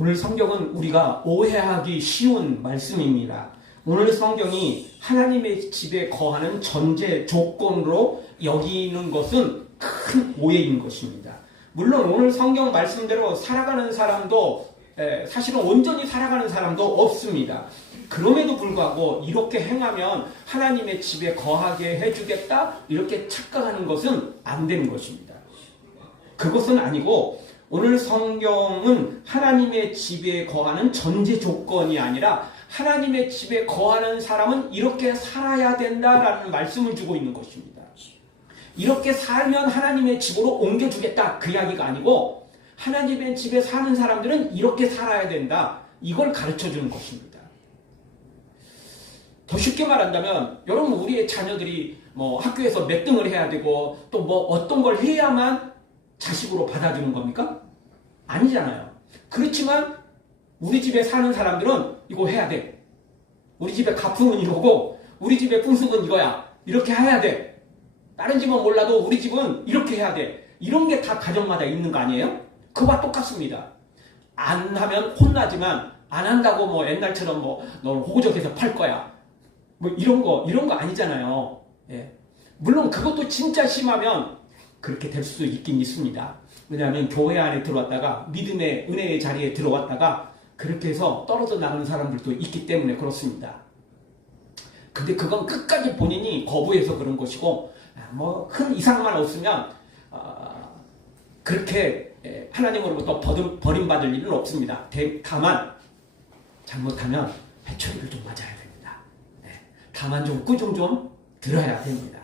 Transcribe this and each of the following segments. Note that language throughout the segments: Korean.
오늘 성경은 우리가 오해하기 쉬운 말씀입니다. 오늘 성경이 하나님의 집에 거하는 전제 조건으로 여기는 것은 큰 오해인 것입니다. 물론 오늘 성경 말씀대로 살아가는 사람도 사실은 온전히 살아가는 사람도 없습니다. 그럼에도 불구하고 이렇게 행하면 하나님의 집에 거하게 해주겠다 이렇게 착각하는 것은 안 되는 것입니다. 그것은 아니고 오늘 성경은 하나님의 집에 거하는 전제 조건이 아니라 하나님의 집에 거하는 사람은 이렇게 살아야 된다라는 말씀을 주고 있는 것입니다. 이렇게 살면 하나님의 집으로 옮겨주겠다 그 이야기가 아니고 하나님의 집에 사는 사람들은 이렇게 살아야 된다 이걸 가르쳐주는 것입니다. 더 쉽게 말한다면 여러분 우리의 자녀들이 뭐 학교에서 몇 등을 해야 되고 또 뭐 어떤 걸 해야만 자식으로 받아주는 겁니까? 아니잖아요. 그렇지만 우리 집에 사는 사람들은 이거 해야 돼. 우리 집에 가풍은 이거고 우리 집에 풍습은 이거야. 이렇게 해야 돼. 다른 집은 몰라도 우리 집은 이렇게 해야 돼. 이런 게 다 가정마다 있는 거 아니에요? 그와 똑같습니다. 안 하면 혼나지만 안 한다고 뭐 옛날처럼 뭐 널 호적해서 팔 거야. 뭐 이런 거 아니잖아요. 예. 물론 그것도 진짜 심하면 그렇게 될 수도 있긴 있습니다. 왜냐하면 교회 안에 들어왔다가 믿음의 은혜의 자리에 들어왔다가 그렇게 해서 떨어져 나가는 사람들도 있기 때문에 그렇습니다. 근데 그건 끝까지 본인이 거부해서 그런 것이고 뭐 큰 이상만 없으면 그렇게 하나님으로부터 버림받을 일은 없습니다. 다만 잘못하면 회초리를 좀 맞아야 됩니다. 다만 좀 꾸중 좀 들어야 됩니다.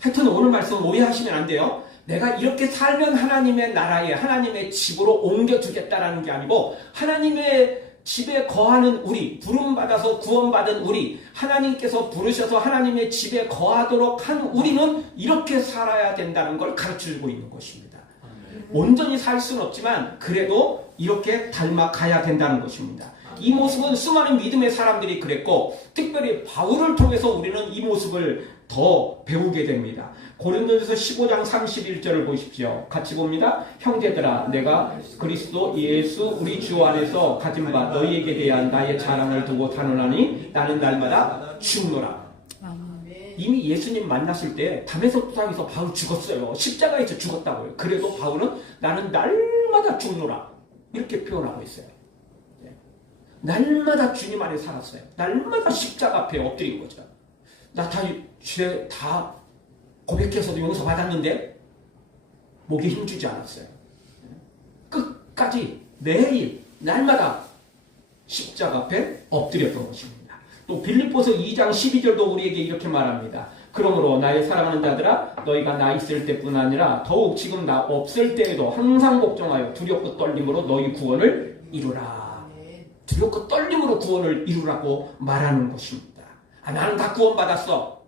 하여튼 오늘 말씀 오해하시면 안 돼요. 내가 이렇게 살면 하나님의 나라에 하나님의 집으로 옮겨주겠다라는 게 아니고 하나님의 집에 거하는 우리, 부름받아서 구원받은 우리, 하나님께서 부르셔서 하나님의 집에 거하도록 한 우리는 이렇게 살아야 된다는 걸 가르쳐주고 있는 것입니다. 온전히 살 수는 없지만 그래도 이렇게 닮아가야 된다는 것입니다. 이 모습은 수많은 믿음의 사람들이 그랬고 특별히 바울을 통해서 우리는 이 모습을 더 배우게 됩니다. 고린도전서 15장 31절을 보십시오. 같이 봅니다. 형제들아 내가 그리스도 예수 우리 주 안에서 가진 바 너희에게 대한 나의 자랑을 두고 단언하니 나는 날마다 죽노라. 이미 예수님 만났을 때 담에서 도상에서 바울 죽었어요. 십자가에서 죽었다고요. 그래도 바울은 나는 날마다 죽노라 이렇게 표현하고 있어요. 날마다 주님 안에 살았어요. 날마다 십자가 앞에 엎드린 거죠. 나 죄 다 고백해서도 용서받았는데 목에 힘주지 않았어요. 끝까지 매일 날마다 십자가 앞에 엎드렸던 것입니다. 또 빌립보서 2장 12절도 우리에게 이렇게 말합니다. 그러므로 나의 사랑하는 자들아 너희가 나 있을 때뿐 아니라 더욱 지금 나 없을 때에도 항상 걱정하여 두렵고 떨림으로 너희 구원을 이루라. 두렵고 떨림으로 구원을 이루라고 말하는 것입니다. 나는 다 구원받았어.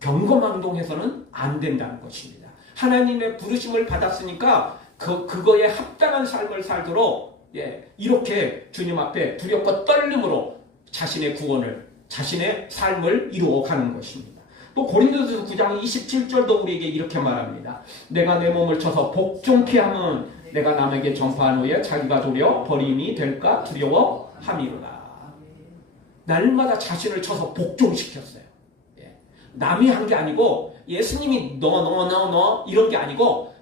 경거망동해서는 안 된다는 것입니다. 하나님의 부르심을 받았으니까 그거에 합당한 삶을 살도록 이렇게 주님 앞에 두렵고 떨림으로 자신의 구원을 자신의 삶을 이루어가는 것입니다. 또 고린도전서 9장 27절도 우리에게 이렇게 말합니다. 내가 내 몸을 쳐서 복종케 하면 내가 남에게 전파한 후에 자기가 도려 버림이 될까 두려워함이로다. 날마다 자신을 쳐서 복종시켰어요. 남이 한 게 아니고 예수님이 너 이런 게 아니고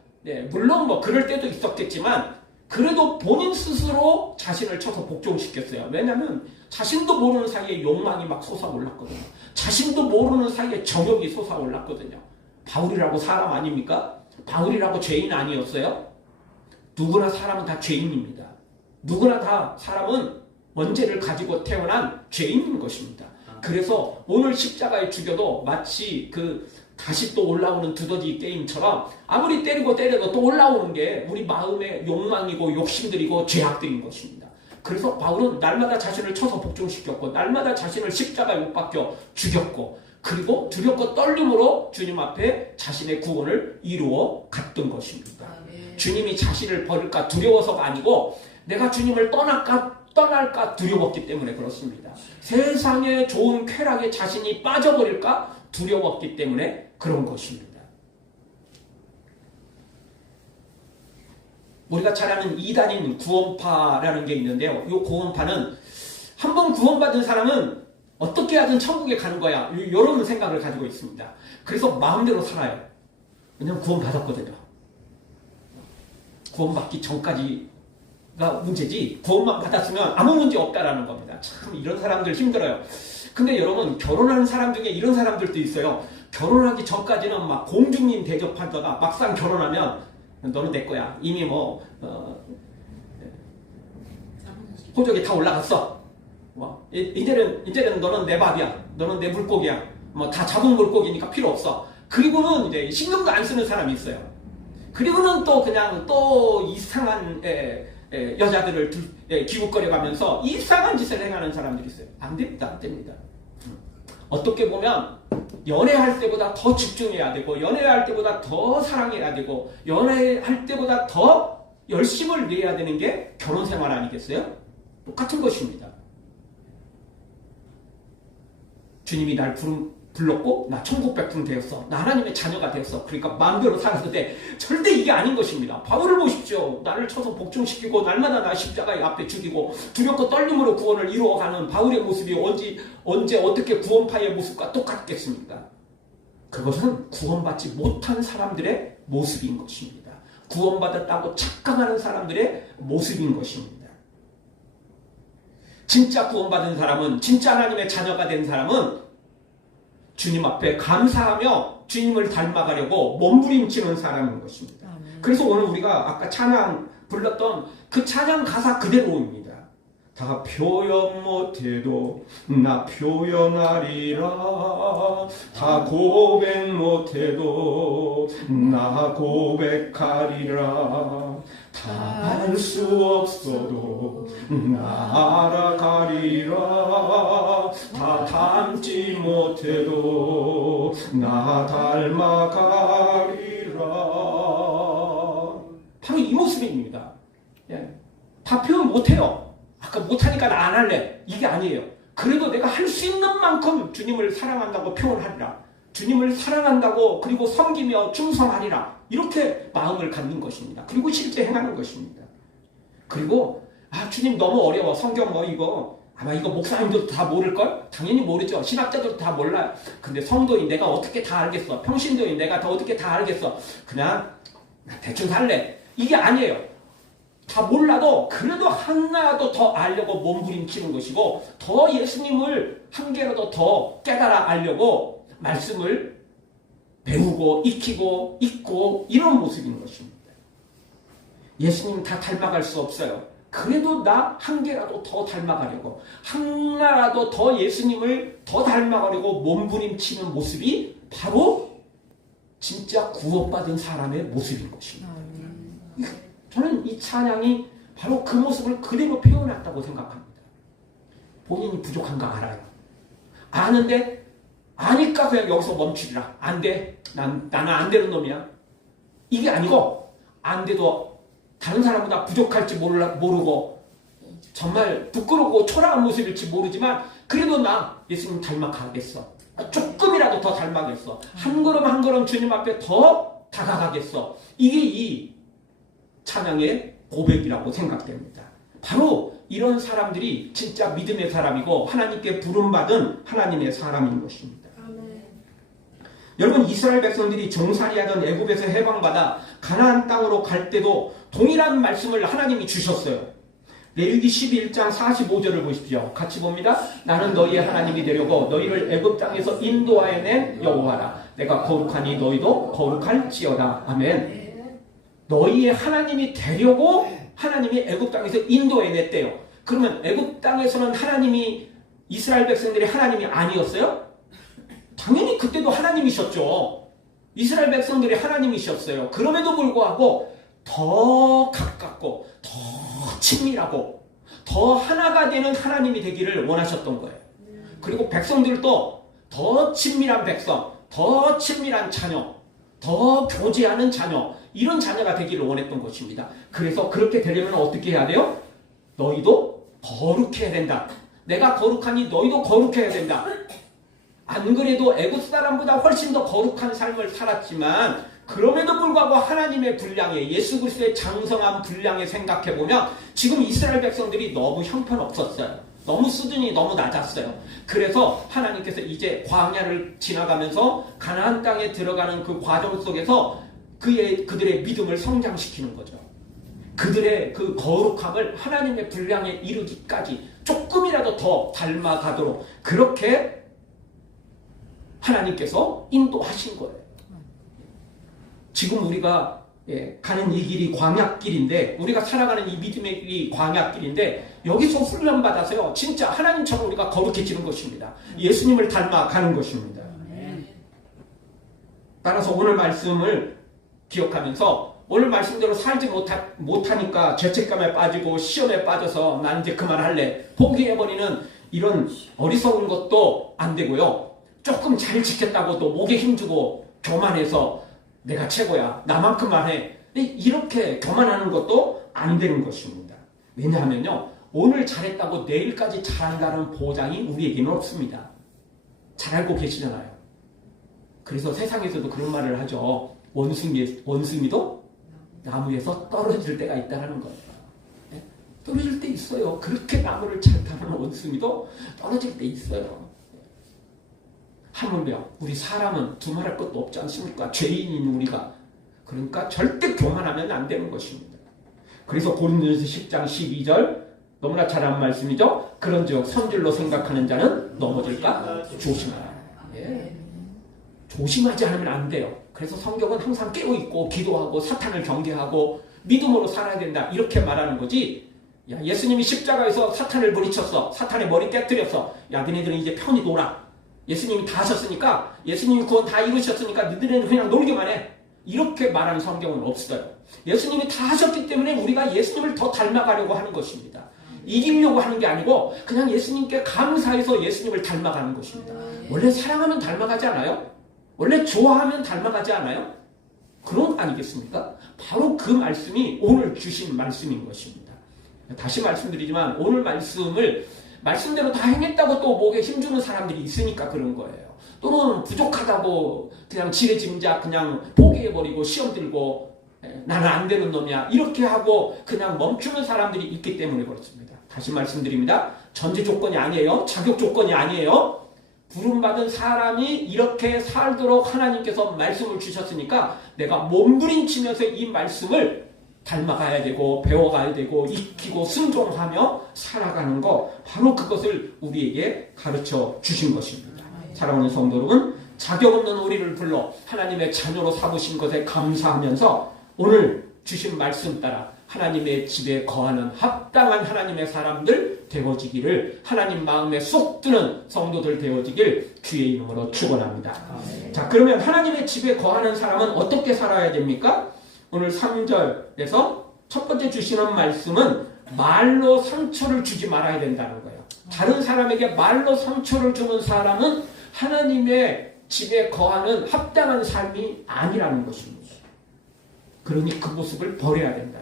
물론 뭐 그럴 때도 있었겠지만 그래도 본인 스스로 자신을 쳐서 복종시켰어요. 왜냐하면 자신도 모르는 사이에 욕망이 막 솟아올랐거든요. 자신도 모르는 사이에 정욕이 솟아올랐거든요. 바울이라고 사람 아닙니까? 바울이라고 죄인 아니었어요? 누구나 사람은 다 죄인입니다. 누구나 다 사람은 원죄를 가지고 태어난 죄인인 것입니다. 그래서 오늘 십자가에 죽여도 마치 다시 또 올라오는 두더지 게임처럼 아무리 때려도 또 올라오는 게 우리 마음의 욕망이고 욕심들이고 죄악들인 것입니다. 그래서 바울은 날마다 자신을 쳐서 복종시켰고 날마다 자신을 십자가에 못 박혀 죽였고 그리고 두렵고 떨림으로 주님 앞에 자신의 구원을 이루어 갔던 것입니다. 주님이 자신을 버릴까 두려워서가 아니고 내가 주님을 떠날까 두려웠기 때문에 그렇습니다. 세상의 좋은 쾌락에 자신이 빠져버릴까 두려웠기 때문에 그런 것입니다. 우리가 잘 아는 이단인 구원파라는 게 있는데요. 이 구원파는 한 번 구원받은 사람은 어떻게 하든 천국에 가는 거야. 이런 생각을 가지고 있습니다. 그래서 마음대로 살아요. 왜냐면 구원받았거든요. 구원받기 전까지가 문제지, 구원만 받았으면 아무 문제 없다라는 겁니다. 참 이런 사람들 힘들어요. 근데 여러분, 결혼하는 사람 중에 이런 사람들도 있어요. 결혼하기 전까지는 막 공주님 대접하다가 막상 결혼하면 너는 내 거야. 이미 호적이 다 올라갔어. 이제는 너는 내 밥이야. 너는 내 물고기야. 다 잡은 물고기니까 필요 없어. 그리고는 이제 신경도 안 쓰는 사람이 있어요. 그리고는 또 그냥 또 이상한 여자들을 기웃거려 가면서 이상한 짓을 행하는 사람들이 있어요. 안 됩니다. 안 됩니다. 어떻게 보면 연애할 때보다 더 집중해야 되고, 연애할 때보다 더 사랑해야 되고, 연애할 때보다 더 열심을 내야 되는 게 결혼생활 아니겠어요? 똑같은 것입니다. 주님이 날 불렀고 나 천국 백성 되었어. 나 하나님의 자녀가 되었어. 그러니까 마음대로 살아도 돼. 절대 이게 아닌 것입니다. 바울을 보십시오. 나를 쳐서 복종시키고 날마다 나 십자가에 앞에 죽이고 두렵고 떨림으로 구원을 이루어가는 바울의 모습이 언제 어떻게 구원파의 모습과 똑같겠습니까? 그것은 구원받지 못한 사람들의 모습인 것입니다. 구원받았다고 착각하는 사람들의 모습인 것입니다. 진짜 구원받은 사람은, 진짜 하나님의 자녀가 된 사람은 주님 앞에 감사하며 주님을 닮아가려고 몸부림치는 사람인 것입니다. 그래서 오늘 우리가 아까 찬양 불렀던 그 찬양 가사 그대로입니다. 다 표현 못해도 나 표현하리라. 다 고백 못해도 나 고백하리라. 다 알 수 없어도 나 알아가리라. 다 닮지 못해도 나 닮아가리라. 바로 이 모습입니다. 다 표현 못해요. 아까 못하니까 나 안 할래. 이게 아니에요. 그래도 내가 할 수 있는 만큼 주님을 사랑한다고 표현하리라. 주님을 사랑한다고, 그리고 섬기며 충성하리라. 이렇게 마음을 갖는 것입니다. 그리고 실제 행하는 것입니다. 그리고 주님 너무 어려워. 성경 이거 아마 이거 목사님들도 다 모를걸? 당연히 모르죠. 신학자들도 다 몰라요. 근데 성도인 내가 어떻게 다 알겠어. 평신도인 내가 더 어떻게 다 알겠어. 그냥 대충 살래. 이게 아니에요. 다 몰라도 그래도 하나라도 더 알려고 몸부림치는 것이고, 더 예수님을 한 개라도 더 깨달아 알려고 말씀을 배우고 익히고 읽고 이런 모습인 것입니다. 예수님 다 닮아갈 수 없어요. 그래도 나 한 개라도 더 닮아가려고, 하나라도 더 예수님을 더 닮아가려고 몸부림치는 모습이 바로 진짜 구원받은 사람의 모습인 것입니다. 저는 이 찬양이 바로 그 모습을 그대로 표현했다고 생각합니다. 본인이 부족한 거 알아요. 아는데 아니까 그냥 여기서 멈추리라. 안 돼. 나는 안 되는 놈이야. 이게 아니고, 안 돼도 다른 사람보다 부족할지 모르고 정말 부끄럽고 초라한 모습일지 모르지만 그래도 나 예수님 닮아가겠어. 조금이라도 더 닮아가겠어. 한 걸음 한 걸음 주님 앞에 더 다가가겠어. 이게 이 찬양의 고백이라고 생각됩니다. 바로 이런 사람들이 진짜 믿음의 사람이고 하나님께 부름받은 하나님의 사람인 것입니다. 아멘. 여러분, 이스라엘 백성들이 정살이하던 애굽에서 해방받아 가나안 땅으로 갈 때도 동일한 말씀을 하나님이 주셨어요. 레위기 11장 45절을 보십시오. 같이 봅니다. 나는 너희의 하나님이 되려고 너희를 애굽 땅에서 인도하여 낸 여호와라. 내가 거룩하니 너희도 거룩할지어다. 아멘. 너희의 하나님이 되려고 하나님이 애굽 땅에서 인도해냈대요. 그러면 애굽 땅에서는 하나님이, 이스라엘 백성들이 하나님이 아니었어요? 당연히 그때도 하나님이셨죠. 이스라엘 백성들이 하나님이셨어요. 그럼에도 불구하고 더 가깝고 더 친밀하고 더 하나가 되는 하나님이 되기를 원하셨던 거예요. 그리고 백성들도 더 친밀한 백성, 더 친밀한 자녀, 더 교제하는 자녀, 이런 자녀가 되기를 원했던 것입니다. 그래서 그렇게 되려면 어떻게 해야 돼요? 너희도 거룩해야 된다. 내가 거룩하니 너희도 거룩해야 된다. 안 그래도 애굽 사람보다 훨씬 더 거룩한 삶을 살았지만 그럼에도 불구하고 하나님의 분량에, 예수 그리스도의 장성한 분량에 생각해보면 지금 이스라엘 백성들이 너무 형편없었어요. 너무 수준이 너무 낮았어요. 그래서 하나님께서 이제 광야를 지나가면서 가나안 땅에 들어가는 그 과정 속에서 그들의 믿음을 성장시키는 거죠. 그들의 그 거룩함을 하나님의 분량에 이르기까지 조금이라도 더 닮아가도록 그렇게 하나님께서 인도하신 거예요. 지금 우리가 가는 이 길이 광야길인데, 우리가 살아가는 이 믿음의 길이 광야길인데, 여기서 훈련받아서요 진짜 하나님처럼 우리가 거룩해지는 것입니다. 예수님을 닮아가는 것입니다. 따라서 오늘 말씀을 기억하면서, 오늘 말씀대로 살지 못하니까 죄책감에 빠지고 시험에 빠져서 난 이제 그만할래, 포기해버리는 이런 어리석은 것도 안 되고요, 조금 잘 지켰다고 또 목에 힘주고 교만해서 내가 최고야, 나만큼만 해, 이렇게 교만하는 것도 안 되는 것입니다. 왜냐하면요, 오늘 잘했다고 내일까지 잘한다는 보장이 우리에게는 없습니다. 잘 알고 계시잖아요. 그래서 세상에서도 그런 말을 하죠. 원숭이도 나무에서 떨어질 때가 있다는 거예요. 네? 떨어질 때 있어요. 그렇게 나무를 잘 타는 원숭이도 떨어질 때 있어요. 하물며 우리 사람은 두말할 것도 없지 않습니까? 죄인인 우리가. 그러니까 절대 교만하면 안 되는 것입니다. 그래서 고린도전서 10장 12절 너무나 잘한 말씀이죠. 그런즉 선질로 생각하는 자는 넘어질까 조심하라. 예. 조심하지 않으면 안 돼요. 그래서 성경은 항상 깨어있고 기도하고 사탄을 경계하고 믿음으로 살아야 된다, 이렇게 말하는 거지. 야, 예수님이 십자가에서 사탄을 물리쳤어, 사탄의 머리 깨뜨렸어, 야 너네들은 이제 편히 놀아, 예수님이 다 하셨으니까, 예수님이 구원 다 이루셨으니까 너희들은 그냥 놀기만 해, 이렇게 말하는 성경은 없어요. 예수님이 다 하셨기 때문에 우리가 예수님을 더 닮아가려고 하는 것입니다. 이기려고 하는 게 아니고 그냥 예수님께 감사해서 예수님을 닮아가는 것입니다. 원래 사랑하면 닮아가지 않아요? 원래 좋아하면 닮아가지 않아요? 그런 아니겠습니까? 바로 그 말씀이 오늘 주신 말씀인 것입니다. 다시 말씀드리지만 오늘 말씀을 말씀대로 다 행했다고 또 목에 힘주는 사람들이 있으니까 그런 거예요. 또는 부족하다고 그냥 지레짐작 그냥 포기해버리고 시험 들고 나는 안 되는 놈이야 이렇게 하고 그냥 멈추는 사람들이 있기 때문에 그렇습니다. 다시 말씀드립니다. 전제 조건이 아니에요. 자격 조건이 아니에요. 부름받은 사람이 이렇게 살도록 하나님께서 말씀을 주셨으니까 내가 몸부림치면서 이 말씀을 닮아가야 되고 배워가야 되고 익히고 순종하며 살아가는 거, 바로 그것을 우리에게 가르쳐 주신 것입니다. 사랑하는 성도 여러분, 자격 없는 우리를 불러 하나님의 자녀로 삼으신 것에 감사하면서 오늘 주신 말씀 따라 하나님의 집에 거하는 합당한 하나님의 사람들 되어지기를, 하나님 마음에 쏙 드는 성도들 되어지길 주의 이름으로 축원합니다. 자, 그러면 하나님의 집에 거하는 사람은 어떻게 살아야 됩니까? 오늘 3절에서 첫 번째 주시는 말씀은 말로 상처를 주지 말아야 된다는 거예요. 다른 사람에게 말로 상처를 주는 사람은 하나님의 집에 거하는 합당한 삶이 아니라는 것입니다. 그러니 그 모습을 버려야 된다.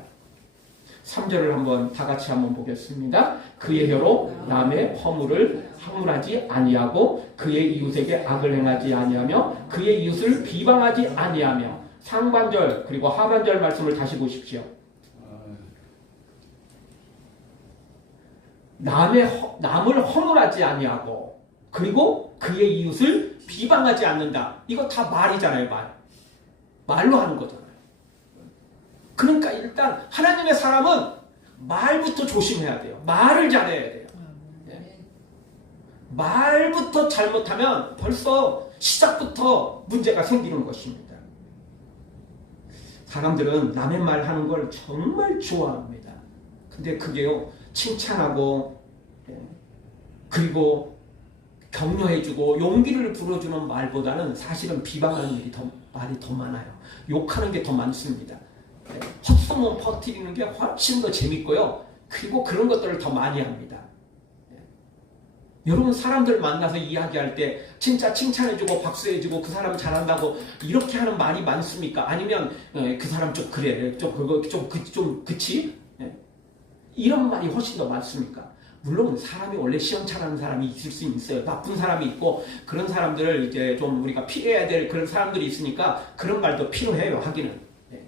3절을 한번 다 같이 한번 보겠습니다. 그의 혀로 남의 허물을 항물하지 아니하고 그의 이웃에게 악을 행하지 아니하며 그의 이웃을 비방하지 아니하며. 상반절 그리고 하반절 말씀을 다시 보십시오. 남을 허물하지 아니하고 그리고 그의 이웃을 비방하지 않는다. 이거 다 말이잖아요. 말로 하는 거잖아요. 그러니까 일단 하나님의 사람은 말부터 조심해야 돼요. 말을 잘해야 돼요. 네. 말부터 잘못하면 벌써 시작부터 문제가 생기는 것입니다. 사람들은 남의 말 하는 걸 정말 좋아합니다. 근데 그게요, 칭찬하고 그리고 격려해주고 용기를 불어주는 말보다는 사실은 비방하는 말이 더 많아요. 욕하는 게 더 많습니다. 헛소문 퍼뜨리는 게 훨씬 더 재밌고요. 그리고 그런 것들을 더 많이 합니다. 여러분, 사람들 만나서 이야기할 때 진짜 칭찬해주고 박수해주고 그 사람 잘한다고 이렇게 하는 말이 많습니까? 아니면 그 사람 좀 그래, 그치? 이런 말이 훨씬 더 많습니까? 물론 사람이 원래 시원찮은 사람이 있을 수 있어요. 나쁜 사람이 있고 그런 사람들을 이제 좀 우리가 피해야 될 그런 사람들이 있으니까 그런 말도 필요해요. 하기는. 네.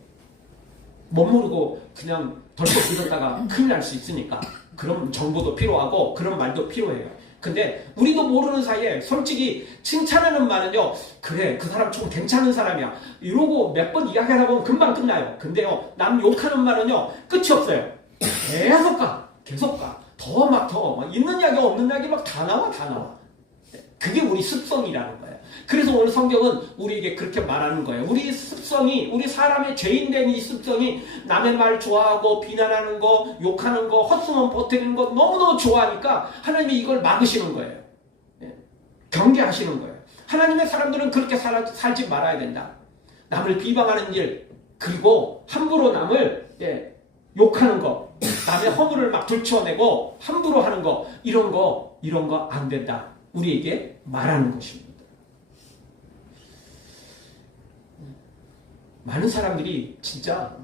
못 모르고 그냥 덜컥 들었다가 큰일 날 수 있으니까 그런 정보도 필요하고 그런 말도 필요해요. 근데 우리도 모르는 사이에 솔직히 칭찬하는 말은요, 그래 그 사람 좀 괜찮은 사람이야 이러고 몇 번 이야기하다 보면 금방 끝나요. 근데요, 남 욕하는 말은요 끝이 없어요. 계속 가 더 막 있는 약이 없는 약이 막 다 나와. 그게 우리 습성이라는 거예요. 그래서 오늘 성경은 우리에게 그렇게 말하는 거예요. 우리 습성이, 우리 사람의 죄인된 이 습성이 남의 말 좋아하고 비난하는 거, 욕하는 거, 헛소문 퍼뜨리는 거 너무너무 좋아하니까 하나님이 이걸 막으시는 거예요. 경계하시는 거예요. 하나님의 사람들은 그렇게 살지 말아야 된다. 남을 비방하는 일, 그리고 함부로 남을 욕하는 거, 남의 허물을 막 들춰내고 함부로 하는 거, 이런 거 안 된다. 우리에게 말하는 것입니다. 많은 사람들이 진짜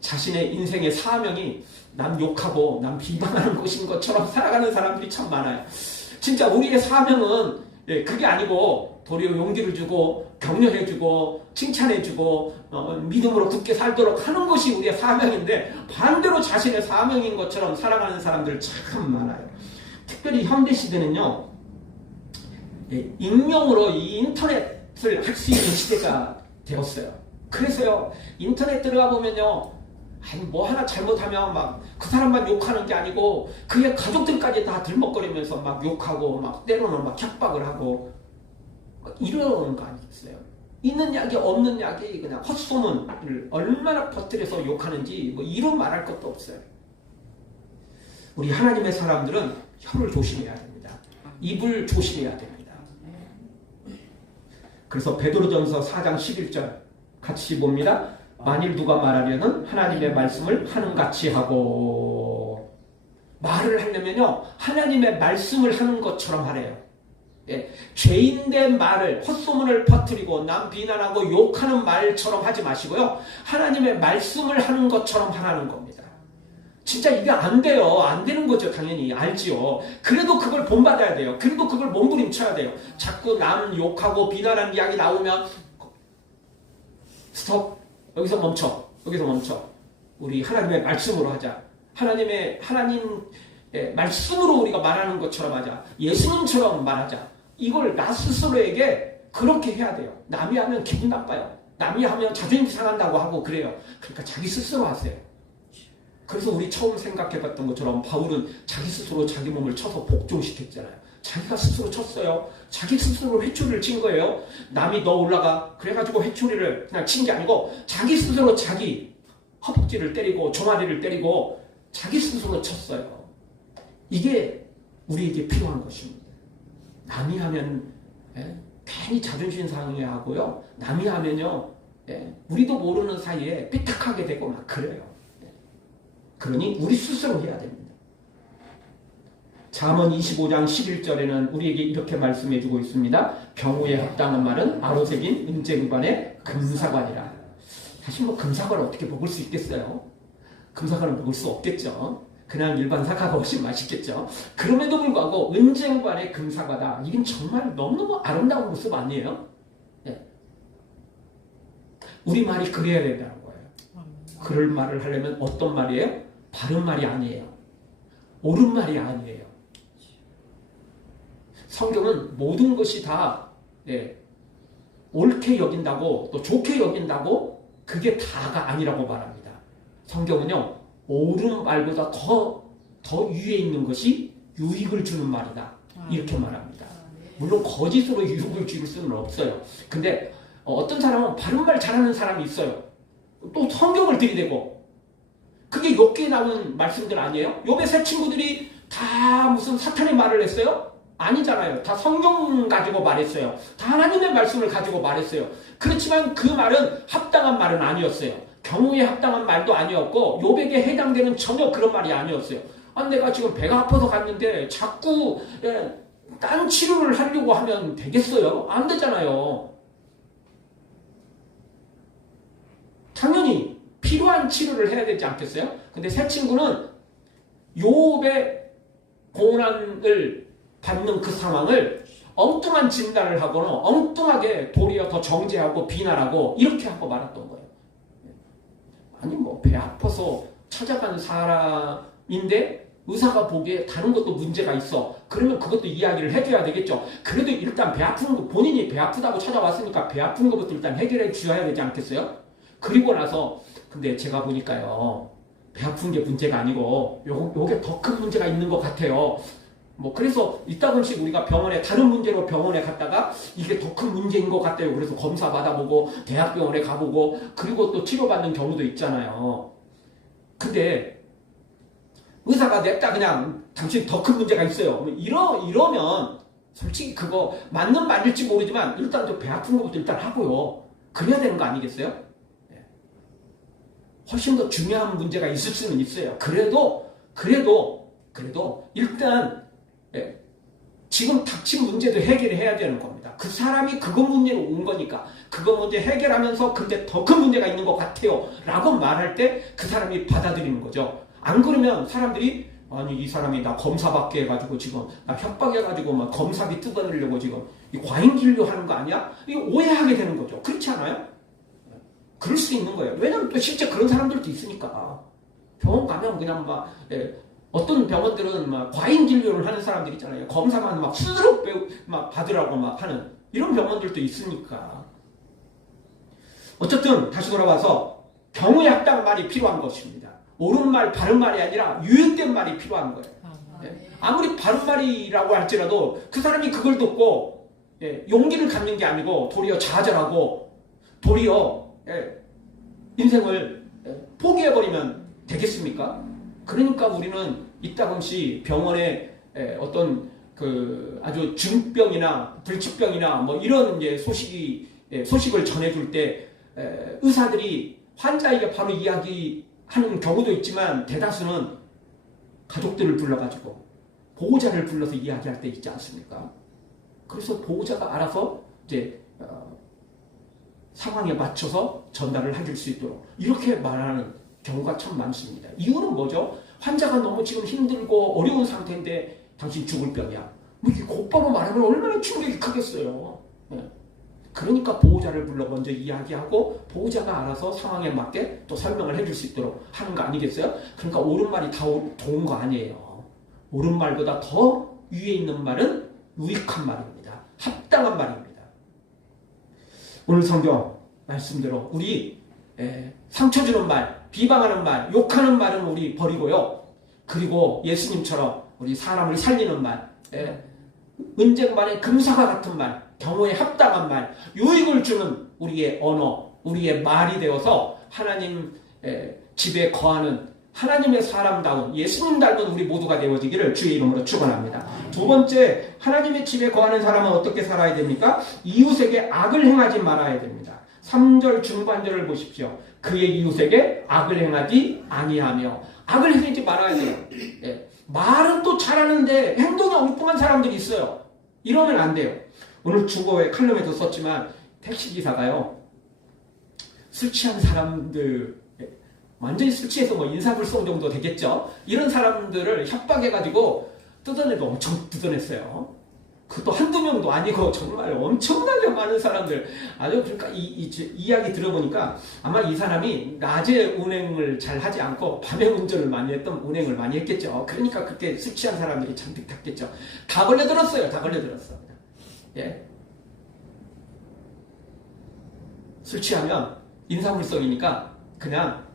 자신의 인생의 사명이 남 욕하고 남 비방하는 것인 것처럼 살아가는 사람들이 참 많아요. 진짜 우리의 사명은 그게 아니고 도리어 용기를 주고 격려해주고 칭찬해주고 믿음으로 굳게 살도록 하는 것이 우리의 사명인데 반대로 자신의 사명인 것처럼 살아가는 사람들 참 많아요. 특별히 현대시대는요, 익명으로 이 인터넷을 할 수 있는 시대가 되었어요. 그래서요, 인터넷 들어가 보면요, 아니 뭐 하나 잘못하면 막 그 사람만 욕하는 게 아니고 그의 가족들까지 다 들먹거리면서 막 욕하고 막 때로는 막 협박을 하고 이러는 거 아니겠어요? 있는 약이 없는 약이 그냥 헛소문을 얼마나 퍼뜨려서 욕하는지 뭐 이런 말할 것도 없어요. 우리 하나님의 사람들은 혀를 조심해야 됩니다. 입을 조심해야 됩니다. 그래서 베드로전서 4장 11절 같이 봅니다. 만일 누가 말하려는 하나님의 말씀을 하는같이 하고, 말을 하려면요 하나님의 말씀을 하는 것처럼 하래요. 죄인된 말을, 헛소문을 퍼뜨리고 남 비난하고 욕하는 말처럼 하지 마시고요, 하나님의 말씀을 하는 것처럼 하라는 겁니다. 진짜 이게 안 돼요. 안 되는 거죠. 당연히 알지요. 그래도 그걸 본받아야 돼요. 그래도 그걸 몸부림쳐야 돼요. 자꾸 남 욕하고 비난하는 이야기 나오면 스톱. 여기서 멈춰. 우리 하나님의 말씀으로 하자. 하나님 말씀으로 우리가 말하는 것처럼 하자. 예수님처럼 말하자. 이걸 나 스스로에게 그렇게 해야 돼요. 남이 하면 기분 나빠요. 남이 하면 자존심 상한다고 하고 그래요. 그러니까 자기 스스로 하세요. 그래서 우리 처음 생각해봤던 것처럼 바울은 자기 스스로 자기 몸을 쳐서 복종시켰잖아요. 자기가 스스로 쳤어요. 자기 스스로 회초리를 친 거예요. 남이 너 올라가 그래가지고 회초리를 그냥 친 게 아니고 자기 스스로 자기 허벅지를 때리고 종아리를 때리고 자기 스스로 쳤어요. 이게 우리에게 필요한 것입니다. 남이 하면 괜히 자존심 상해하고요. 남이 하면요, 우리도 모르는 사이에 삐딱하게 되고 막 그래요. 그러니 우리 스스로 해야 됩니다. 잠언 25장 11절에는 우리에게 이렇게 말씀해주고 있습니다. 경우에 합당한 말은 아로새긴 은쟁반의 금사관이라. 사실 뭐 금사관을 어떻게 먹을 수 있겠어요? 금사관을 먹을 수 없겠죠. 그냥 일반 사과가 훨씬 맛있겠죠. 그럼에도 불구하고 은쟁반의 금사과다. 이건 정말 너무너무 아름다운 모습 아니에요? 우리 말이 그래야 된다는 거예요. 그럴 말을 하려면 어떤 말이에요? 바른 말이 아니에요. 옳은 말이 아니에요. 성경은 모든 것이 다 옳게 여긴다고 또 좋게 여긴다고 그게 다가 아니라고 말합니다. 성경은요, 옳은 말보다 더 위에 있는 것이 유익을 주는 말이다. 이렇게 말합니다. 물론 거짓으로 유익을 줄 수는 없어요. 근데 어떤 사람은 바른 말 잘하는 사람이 있어요. 또 성경을 들이대고 그게 욥기에 나오는 말씀들 아니에요? 욥의 세 친구들이 다 무슨 사탄의 말을 했어요? 아니잖아요. 다 성경 가지고 말했어요. 다 하나님의 말씀을 가지고 말했어요. 그렇지만 그 말은 합당한 말은 아니었어요. 경우에 합당한 말도 아니었고 욥에게 해당되는 전혀 그런 말이 아니었어요. 내가 지금 배가 아파서 갔는데 자꾸 딴 치료를 하려고 하면 되겠어요? 안 되잖아요. 당연히 필요한 치료를 해야 되지 않겠어요? 근데 새 친구는 욥의 고난을 받는 그 상황을 엉뚱한 진단을 하고는 엉뚱하게 도리어 더 정죄하고 비난하고 이렇게 하고 말았던 거예요. 아니 뭐 배 아파서 찾아간 사람인데 의사가 보기에 다른 것도 문제가 있어. 그러면 그것도 이야기를 해줘야 되겠죠. 그래도 일단 배 아픈 거, 본인이 배 아프다고 찾아왔으니까 배 아픈 것부터 일단 해결해 주셔야 되지 않겠어요? 그리고 나서 근데 제가 보니까요, 배 아픈 게 문제가 아니고 요게 더 큰 문제가 있는 것 같아요. 뭐 그래서 이따금씩 우리가 병원에 다른 문제로 병원에 갔다가 이게 더 큰 문제인 것 같아요. 그래서 검사 받아보고 대학병원에 가보고 그리고 또 치료받는 경우도 있잖아요. 근데 의사가 냈다 그냥 당신 더 큰 문제가 있어요. 이러면 솔직히 그거 맞는 말일지 모르지만 일단 저 배 아픈 것부터 일단 하고요. 그래야 되는 거 아니겠어요? 훨씬 더 중요한 문제가 있을 수는 있어요. 그래도 일단 지금 닥친 문제도 해결해야 되는 겁니다. 그 사람이 그거 문제로 온 거니까 그거 문제 해결하면서 근데 더 큰 문제가 있는 것 같아요 라고 말할 때 그 사람이 받아들이는 거죠. 안 그러면 사람들이 아니 이 사람이 나 검사 받게 해가지고 지금 나 협박해가지고 막 검사비 뜯어내려고 지금 이 과잉진료 하는 거 아니야? 이거 오해하게 되는 거죠. 그렇지 않아요? 그럴 수 있는 거예요. 왜냐면 또 실제 그런 사람들도 있으니까. 병원 가면 그냥 막 어떤 병원들은 막 과잉 진료를 하는 사람들 있잖아요. 검사만 막 수두룩 막 받으라고 막 하는 이런 병원들도 있으니까. 어쨌든 다시 돌아와서 경우에 합당한 말이 필요한 것입니다. 옳은 말, 바른 말이 아니라 유익된 말이 필요한 거예요. 아무리 바른 말이라고 할지라도 그 사람이 그걸 듣고 용기를 갖는 게 아니고 도리어 좌절하고 도리어 인생을 포기해버리면 되겠습니까? 그러니까 우리는 이따금씩 병원에 어떤 그 아주 중병이나 불치병이나 뭐 이런 이제 소식을 전해줄 때 의사들이 환자에게 바로 이야기하는 경우도 있지만 대다수는 가족들을 불러가지고 보호자를 불러서 이야기할 때 있지 않습니까? 그래서 보호자가 알아서 이제 상황에 맞춰서 전달을 해줄 수 있도록 이렇게 말하는 경우가 참 많습니다. 이유는 뭐죠? 환자가 너무 지금 힘들고 어려운 상태인데 당신 죽을 병이야. 뭐 이렇게 곧바로 말하면 얼마나 충격이 크겠어요. 그러니까 보호자를 불러 먼저 이야기하고 보호자가 알아서 상황에 맞게 또 설명을 해줄 수 있도록 하는 거 아니겠어요? 그러니까 옳은 말이 다 좋은 거 아니에요. 옳은 말보다 더 위에 있는 말은 유익한 말입니다. 합당한 말입니다. 오늘 성경 말씀대로 우리 상처 주는 말, 비방하는 말, 욕하는 말은 우리 버리고요. 그리고 예수님처럼 우리 사람을 살리는 말, 은쟁반의 금사과 같은 말, 경우에 합당한 말, 유익을 주는 우리의 언어, 우리의 말이 되어서 하나님 집에 거하는 하나님의 사람다운 예수님 닮은 우리 모두가 되어지기를 주의 이름으로 축원합니다. 두 번째, 하나님의 집에 거하는 사람은 어떻게 살아야 됩니까? 이웃에게 악을 행하지 말아야 됩니다. 3절 중반절을 보십시오. 그의 이웃에게 악을 행하지 아니하며. 악을 행하지 말아야 돼요. 말은 또 잘하는데 행동이 엉뚱한 사람들이 있어요. 이러면 안 돼요. 오늘 주보에 칼럼에도 썼지만 택시기사가요, 술 취한 사람들, 완전히 술 취해서 뭐 인사불성 정도 되겠죠. 이런 사람들을 협박해가지고 뜯어내도 엄청 뜯어냈어요. 그것도 한두 명도 아니고 정말 엄청나게 많은 사람들. 아주 그러니까 이 이야기 들어보니까 아마 이 사람이 낮에 운행을 잘 하지 않고 밤에 운전을 많이 했던 운행을 많이 했겠죠. 그러니까 그때 술 취한 사람들이 잔뜩 탔겠죠. 다 걸려들었어요. 다 걸려들었어. 술 취하면 인사불성이니까 그냥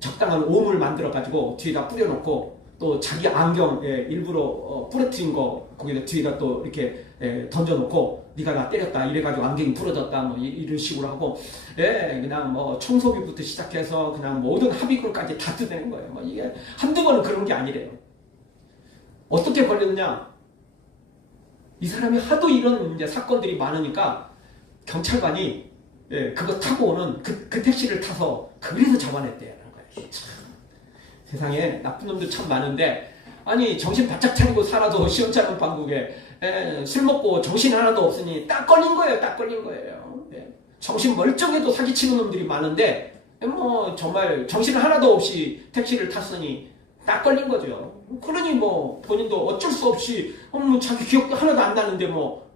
적당한 오물 만들어가지고 뒤에다 뿌려놓고 또 자기 안경 일부러 부러뜨린 거 거기다 뒤에다 또 이렇게 던져놓고 네가 나 때렸다 이래가지고 안경이 부러졌다 뭐 이런 식으로 하고 그냥 뭐 청소기부터 시작해서 그냥 모든 합의금까지 다 뜯어낸 거예요. 뭐 이게 한두 번은 그런 게 아니래요. 어떻게 걸렸냐? 이 사람이 하도 이런 이제 사건들이 많으니까 경찰관이 그거 타고 오는 그 택시를 타서 그래서 잡아냈대요. 참, 세상에 나쁜 놈들 참 많은데 아니 정신 바짝 차리고 살아도 시원찮은 방국에 술 먹고 정신 하나도 없으니 딱 걸린 거예요. 딱 걸린 거예요. 정신 멀쩡해도 사기치는 놈들이 많은데 뭐 정말 정신 하나도 없이 택시를 탔으니 딱 걸린 거죠. 그러니 뭐 본인도 어쩔 수 없이 자기 기억도 하나도 안 나는데 뭐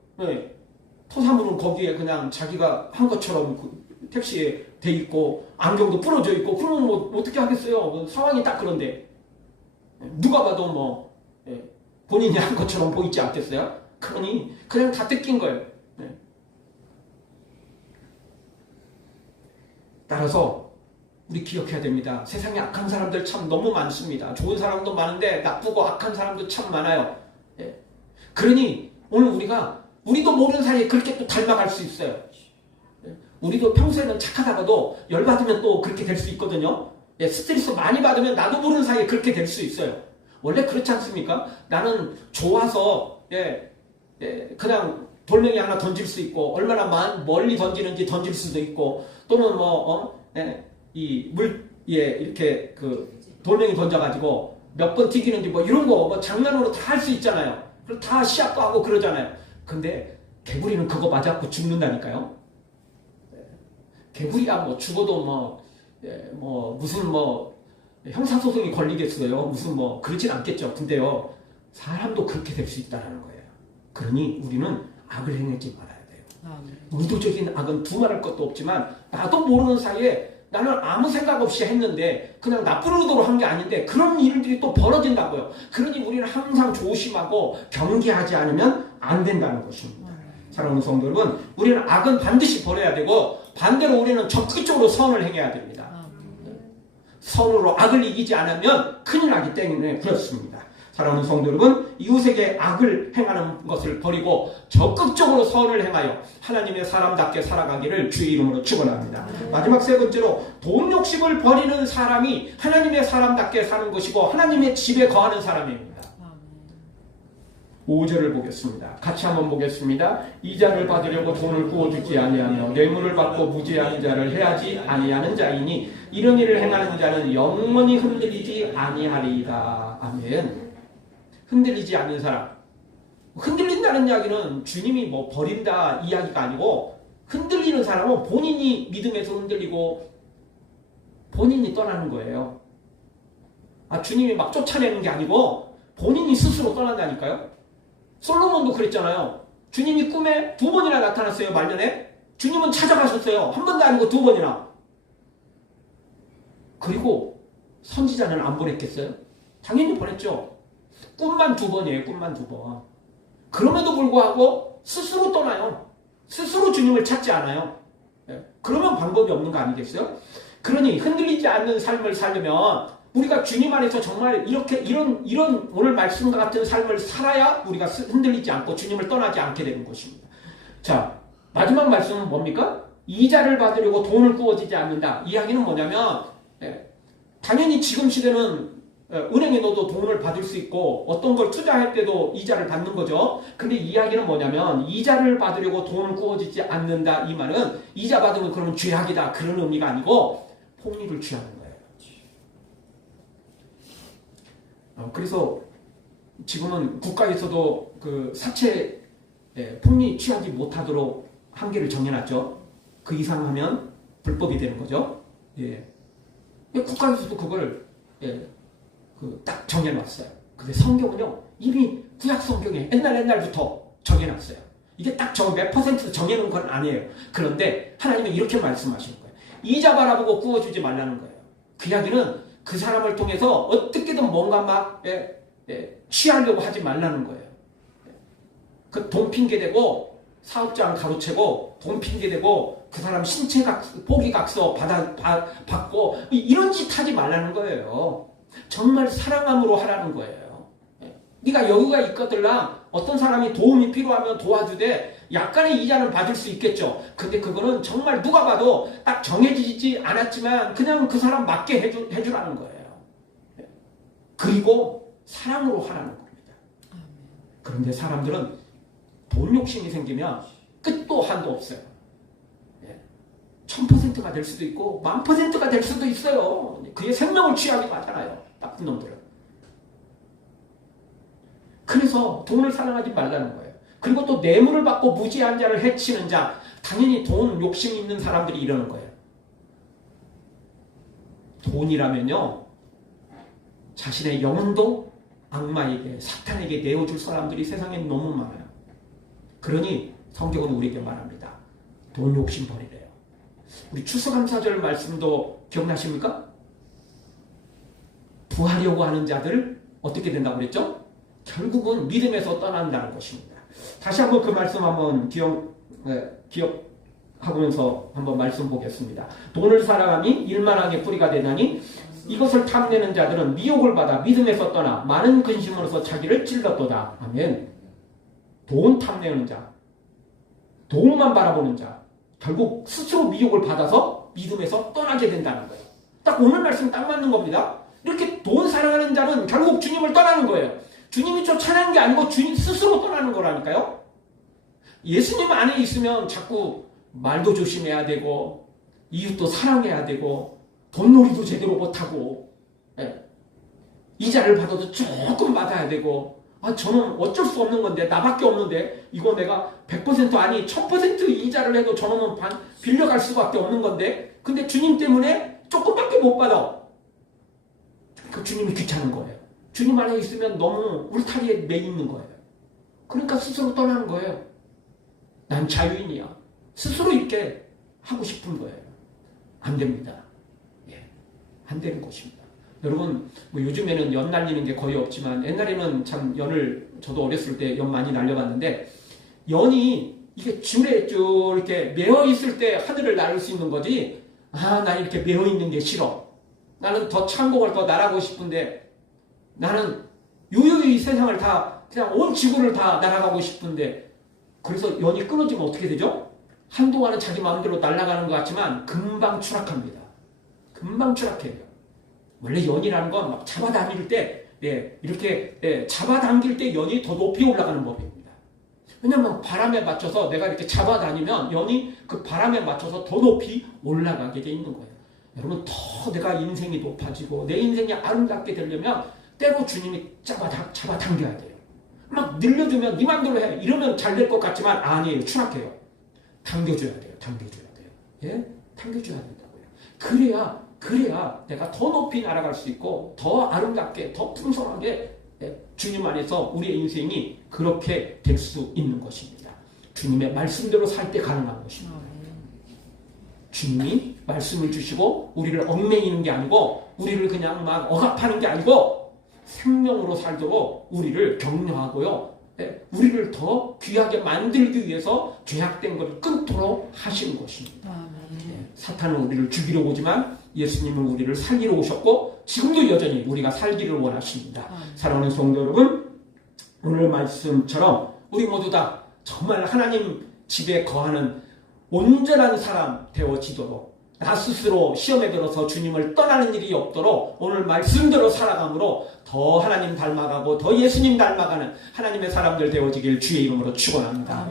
토사물은 거기에 그냥 자기가 한 것처럼 그 택시에 돼 있고 안경도 부러져 있고 그러면 뭐 어떻게 하겠어요. 상황이 딱 그런데 누가 봐도 뭐 본인이 한 것처럼 보이지 않겠어요? 그러니 그냥 다 뜯긴 거예요. 따라서 우리 기억해야 됩니다. 세상에 악한 사람들 참 너무 많습니다. 좋은 사람도 많은데 나쁘고 악한 사람도 참 많아요. 그러니 오늘 우리도 모르는 사이에 그렇게 또 닮아갈 수 있어요. 우리도 평소에는 착하다가도 열받으면 또 그렇게 될 수 있거든요. 스트레스 많이 받으면 나도 모르는 사이에 그렇게 될 수 있어요. 원래 그렇지 않습니까? 나는 좋아서 그냥 돌멩이 하나 던질 수 있고 얼마나 멀리 던지는지 던질 수도 있고 또는 이 물에 이렇게 그 돌멩이 던져가지고 몇 번 튀기는지 뭐 이런 거 뭐 장난으로 다 할 수 있잖아요. 그리고 다 시합도 하고 그러잖아요. 근데 개구리는 그거 맞아갖고 죽는다니까요. 개구리야 뭐 죽어도 무슨 형사소송이 걸리겠어요. 무슨 그러진 않겠죠. 근데요 사람도 그렇게 될 수 있다는 거예요. 그러니 우리는 악을 행하지 말아야 돼요. 의도적인 악은 두말할 것도 없지만 나도 모르는 사이에 나는 아무 생각 없이 했는데 그냥 나쁜 의도로 한 게 아닌데 그런 일들이 또 벌어진다고요. 그러니 우리는 항상 조심하고 경계하지 않으면 안 된다는 것입니다. 사랑하는 성도 여러분, 우리는 악은 반드시 버려야 되고 반대로 우리는 적극적으로 선을 행해야 됩니다. 선으로 악을 이기지 않으면 큰일 나기 때문에 그렇습니다. 사랑하는 성도 여러분, 이웃에게 악을 행하는 것을 버리고 적극적으로 선을 행하여 하나님의 사람답게 살아가기를 주의 이름으로 축원합니다. 마지막 세 번째로 돈 욕심을 버리는 사람이 하나님의 사람답게 사는 것이고 하나님의 집에 거하는 사람입니다. 5절을 보겠습니다. 같이 한번 보겠습니다. 이자를 받으려고 돈을 구워주지 아니하며 뇌물을 받고 무죄한 자를 해하지 아니하는 자이니 이런 일을 행하는 자는 영원히 흔들리지 아니하리이다. 아멘. 흔들리지 않는 사람. 흔들린다는 이야기는 주님이 버린다 이야기가 아니고 흔들리는 사람은 본인이 믿음에서 흔들리고 본인이 떠나는 거예요. 주님이 막 쫓아내는 게 아니고 본인이 스스로 떠난다니까요. 솔로몬도 그랬잖아요. 주님이 꿈에 2번이나 나타났어요. 말년에. 주님은 찾아가셨어요. 한 번도 아니고 2번이나. 그리고 선지자는 안 보냈겠어요? 당연히 보냈죠. 꿈만 2번이에요. 꿈만 2번. 그럼에도 불구하고 스스로 떠나요. 스스로 주님을 찾지 않아요. 그러면 방법이 없는 거 아니겠어요? 그러니 흔들리지 않는 삶을 살려면 우리가 주님 안에서 정말 이런 오늘 말씀과 같은 삶을 살아야 우리가 흔들리지 않고 주님을 떠나지 않게 되는 것입니다. 자, 마지막 말씀은 뭡니까? 이자를 받으려고 돈을 구워지지 않는다. 이야기는 뭐냐면 당연히 지금 시대는 은행에 넣어도 돈을 받을 수 있고 어떤 걸 투자할 때도 이자를 받는 거죠. 근데 이야기는 뭐냐면 이자를 받으려고 돈을 구워지지 않는다. 이 말은 이자 받으면 그러면 죄악이다. 그런 의미가 아니고 폭리를 취하는 거예요. 그래서 지금은 국가에서도 그 사채 폭리 취하지 못하도록 한계를 정해놨죠. 그 이상 하면 불법이 되는 거죠. 국가에서도 그걸 딱 정해놨어요. 근데 성경은요 이미 구약 성경에 옛날부터 정해놨어요. 이게 딱 몇 퍼센트 정해놓은 건 아니에요. 그런데 하나님은 이렇게 말씀하시는 거예요. 이자 바라보고 구워주지 말라는 거예요. 그 이야기는 그 사람을 통해서 어떻게든 뭔가 막 취하려고 하지 말라는 거예요. 그 돈 핑계대고 사업장 가로채고 돈 핑계대고 그 사람 신체 포기각서 받고 이런 짓 하지 말라는 거예요. 정말 사랑함으로 하라는 거예요. 네가 여유가 있거들라 어떤 사람이 도움이 필요하면 도와주되 약간의 이자는 받을 수 있겠죠. 근데 그거는 정말 누가 봐도 딱 정해지지 않았지만 그냥 그 사람 맞게 해주라는 거예요. 그리고 사랑으로 하라는 겁니다. 그런데 사람들은 돈 욕심이 생기면 끝도 한도 없어요. 1000%가 될 수도 있고 10,000%가 될 수도 있어요. 그게 생명을 취하기도 하잖아요. 나쁜 놈들은. 그래서 돈을 사랑하지 말라는 거예요. 그리고 또 뇌물을 받고 무지한 자를 해치는 자, 당연히 돈 욕심 있는 사람들이 이러는 거예요. 돈이라면요 자신의 영혼도 악마에게, 사탄에게 내어줄 사람들이 세상에 너무 많아요. 그러니 성경은 우리에게 말합니다. 돈 욕심 버리래요. 우리 추수감사절 말씀도 기억나십니까? 부하려고 하는 자들 어떻게 된다고 그랬죠? 결국은 믿음에서 떠난다는 것입니다. 다시 한번 그 말씀 한번 기억하면서 한번 말씀 보겠습니다. 돈을 사랑함이 일만하게 뿌리가 되나니 이것을 탐내는 자들은 미혹을 받아 믿음에서 떠나 많은 근심으로서 자기를 찔렀도다. 아멘. 돈 탐내는 자, 돈만 바라보는 자, 결국 스스로 미혹을 받아서 믿음에서 떠나게 된다는 거예요. 딱 오늘 말씀 딱 맞는 겁니다. 이렇게 돈 사랑하는 자는 결국 주님을 떠나는 거예요. 주님이 쫓아내는 게 아니고 주님 스스로 떠나는 거라니까요. 예수님 안에 있으면 자꾸 말도 조심해야 되고 이웃도 사랑해야 되고 돈놀이도 제대로 못하고 이자를 받아도 조금 받아야 되고 저는 어쩔 수 없는 건데 나밖에 없는데 이거 내가 100% 아니 1000% 이자를 해도 저놈은 빌려갈 수밖에 없는 건데 근데 주님 때문에 조금밖에 못 받아. 그 주님이 귀찮은 거예요. 주님 안에 있으면 너무 울타리에 매 있는 거예요. 그러니까 스스로 떠나는 거예요. 난 자유인이야. 스스로 이렇게 하고 싶은 거예요. 안 됩니다. 안 되는 것입니다. 여러분 요즘에는 연 날리는 게 거의 없지만 옛날에는 참 연을 저도 어렸을 때 연 많이 날려봤는데 연이 이게 줄에 쭉 이렇게 매어 있을 때 하늘을 날릴 수 있는 거지 난 이렇게 매어 있는 게 싫어. 나는 더 창공을 더 날아가고 싶은데 나는 유유히 세상을 다 그냥 온 지구를 다 날아가고 싶은데 그래서 연이 끊어지면 어떻게 되죠? 한동안은 자기 마음대로 날아가는 것 같지만 금방 추락합니다. 금방 추락해요. 원래 연이라는 건 막 잡아당길 때 이렇게 잡아당길 때 연이 더 높이 올라가는 법입니다. 왜냐면 바람에 맞춰서 내가 이렇게 잡아다니면 연이 그 바람에 맞춰서 더 높이 올라가게 돼 있는 거예요. 여러분 더 내가 인생이 높아지고 내 인생이 아름답게 되려면 때로 주님이 잡아당겨야 돼요. 막 늘려주면 네 맘대로 해 이러면 잘 될 것 같지만 아니에요. 추락해요. 당겨줘야 돼요. 당겨줘야 돼요. 당겨줘야 된다고요. 그래야 내가 더 높이 날아갈 수 있고 더 아름답게 더 풍성하게 주님 안에서 우리의 인생이 그렇게 될 수 있는 것입니다. 주님의 말씀대로 살 때 가능한 것입니다. 주님이 말씀을 주시고 우리를 얽매이는 게 아니고 우리를 그냥 막 억압하는 게 아니고 생명으로 살도록 우리를 격려하고요. 우리를 더 귀하게 만들기 위해서 죄악된 것을 끊도록 하시는 것입니다. 사탄은 우리를 죽이러 오지만 예수님은 우리를 살리러 오셨고 지금도 여전히 우리가 살기를 원하십니다. 사랑하는 성도 여러분, 오늘 말씀처럼 우리 모두 다 정말 하나님 집에 거하는 온전한 사람 되어지도록 나 스스로 시험에 들어서 주님을 떠나는 일이 없도록 오늘 말씀대로 살아감으로 더 하나님 닮아가고 더 예수님 닮아가는 하나님의 사람들 되어지길 주의 이름으로 축원합니다.